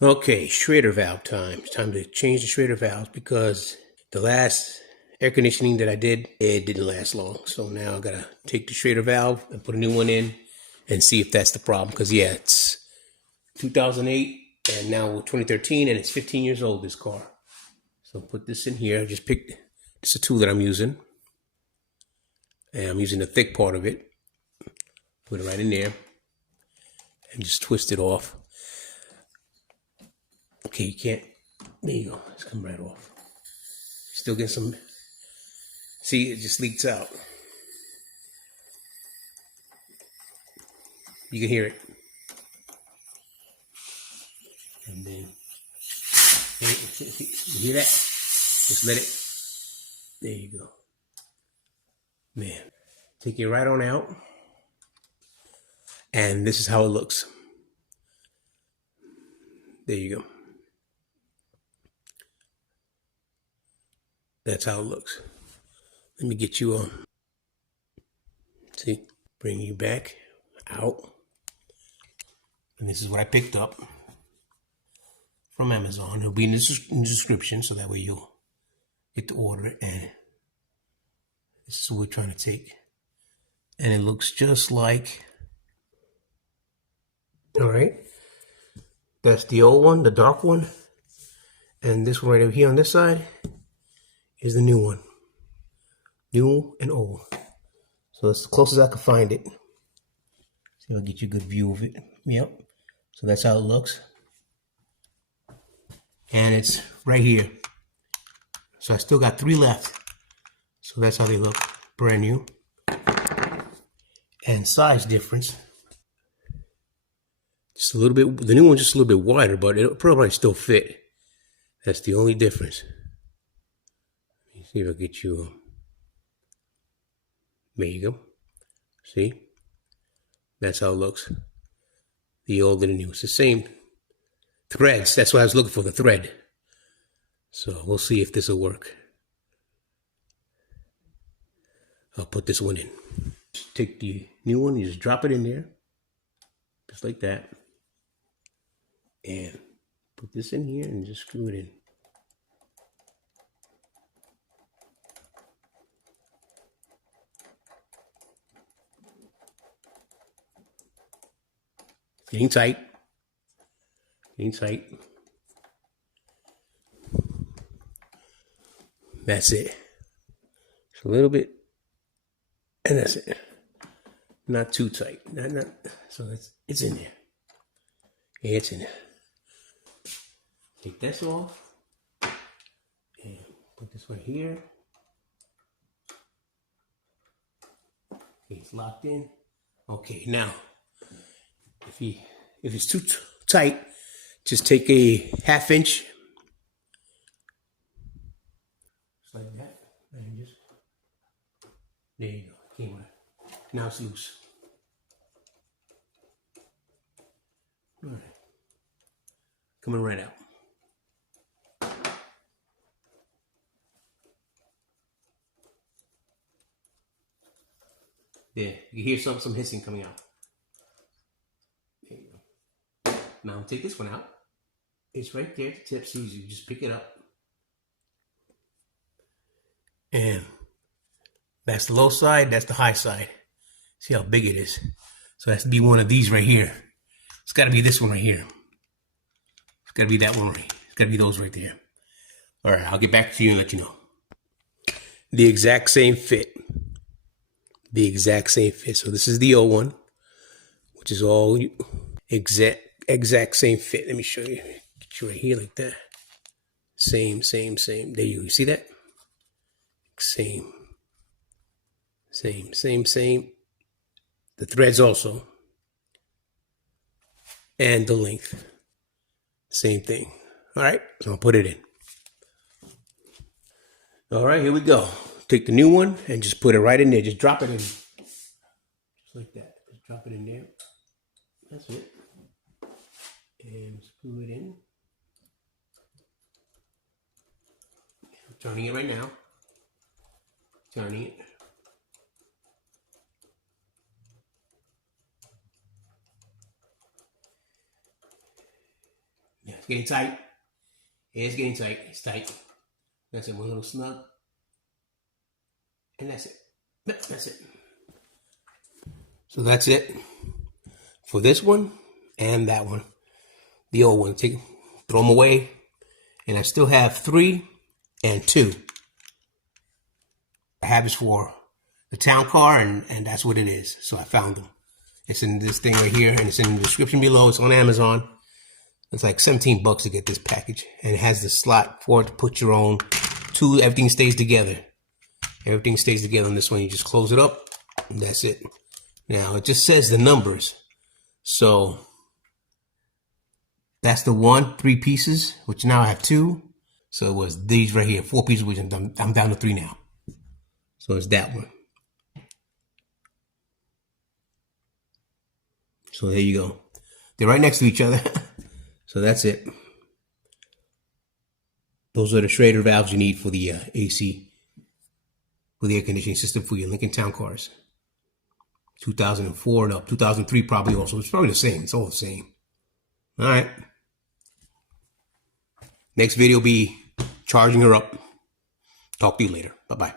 Okay, Schrader valve time. It's time to change the Schrader valves because the last air conditioning that I did, it didn't last long. So now I gotta take the Schrader valve and put a new one in and see if that's the problem. Because yeah, it's 2008 and now we're 2013 and it's 15 years old, this car. So put this in here. I just picked, this is a tool that I'm using. And I'm using the thick part of it. Put it right in there and just twist it off. Okay, you can't, there you go, it's come right off. Still get some, see, it just leaks out. You can hear it. And then, you hear that? Just let it, there you go. Man, take it right on out. And this is how it looks. There you go. That's how it looks. Let me get you on. See, bring you back out. And this is what I picked up from Amazon. It'll be in the description, so that way you'll get to order it. And this is what we're trying to take. And it looks just like, all right, that's the old one, the dark one. And this one right over here on this side is the new one. New and old. So that's the closest I could find it. See if I'll get you a good view of it. Yep. So that's how it looks. And it's right here. So I still got 3 left. So that's how they look. Brand new. And size difference. Just a little bit, the new one's just a little bit wider, but it'll probably still fit. That's the only difference. Let me see if I get you. There you go. See? That's how it looks. The old and the new. It's the same threads. That's what I was looking for, the thread. So we'll see if this will work. I'll put this one in. Just take the new one, you just drop it in there. Just like that. And put this in here and just screw it in. Getting tight. Getting tight. That's it. Just a little bit. And that's it. Not too tight. Not so it's in there. Yeah, it's in there. Take this off. And put this right here. Okay, it's locked in. Okay, now if it's too tight, just take a 1/2 inch, just like that, and just, there you go, came right. Now it's loose. All right, coming right out. There, you hear some hissing coming out. There you go. Now take this one out. It's right there at the tip, so you just pick it up. And that's the low side, that's the high side. See how big it is. So it has to be one of these right here. It's got to be this one right here. It's got to be that one right. It's got to be those right there. All right, I'll get back to you and let you know. The exact same fit. The exact same fit. So this is the old one, which is all exact same fit. Let me show you. Get you right here like that. Same. There you see that? Same. The threads also. And the length. Same thing. All right, so I'll put it in. All right, here we go. Take the new one and just put it right in there. Just drop it in. Just like that. Just drop it in there. That's it. And screw it in. I'm turning it right now. Turning it. Yeah, getting tight. It's getting tight. It's tight. That's it. One little snug. And that's it. That's it. So that's it for this one and that one. The old one. Throw them away. And I still have 3 and 2. I have this for the town car, and that's what it is. So I found them. It's in this thing right here, and it's in the description below. It's on Amazon. It's like $17 to get this package, and it has the slot for it to put your own tool. Everything stays together. Everything stays together on this one. You just close it up, and that's it. Now it just says the numbers. So that's the 3 pieces, which now I have 2. So it was these right here, 4 pieces, which I'm down to 3 now. So it's that one. So there you go. They're right next to each other. So that's it. Those are the Schrader valves you need for the AC, for the air conditioning system for your Lincoln Town cars. 2004 and up. 2003 probably also. It's probably the same. It's all the same. All right. Next video will be charging her up. Talk to you later. Bye-bye.